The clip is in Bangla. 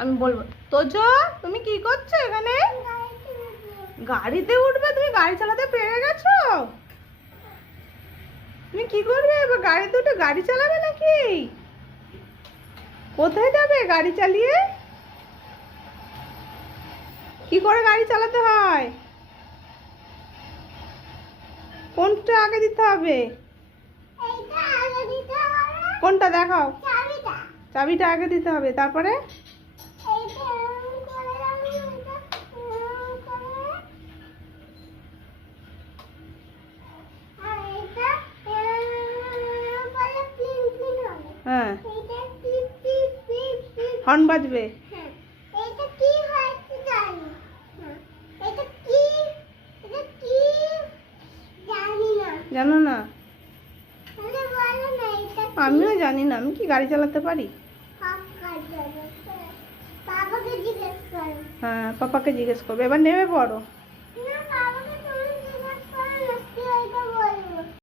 আমি বলবো। তোজো, তুমি কি করছো এখানে? গাড়িতে উঠবে? তুমি গাড়ি চালাতে পেরে গেছো? তুমি কি করবে এবার? গাড়িতে উঠে গাড়ি চালাবে নাকি? কোথায় যাবে গাড়ি চালিয়ে? কি করে গাড়ি চালাতে হয়? কোনটা আগে দিতে হবে? কোনটা দেখাও? চাবিটা আগে দিতে হবে, তারপরে হ্যাঁ হর্ন বাজবে। জানো না? আমিও জানি না, আমি কি গাড়ি চালাতে পারি? হ্যাঁ, পাপাকে জিজ্ঞেস করবে। এবার নেমে পড়ো।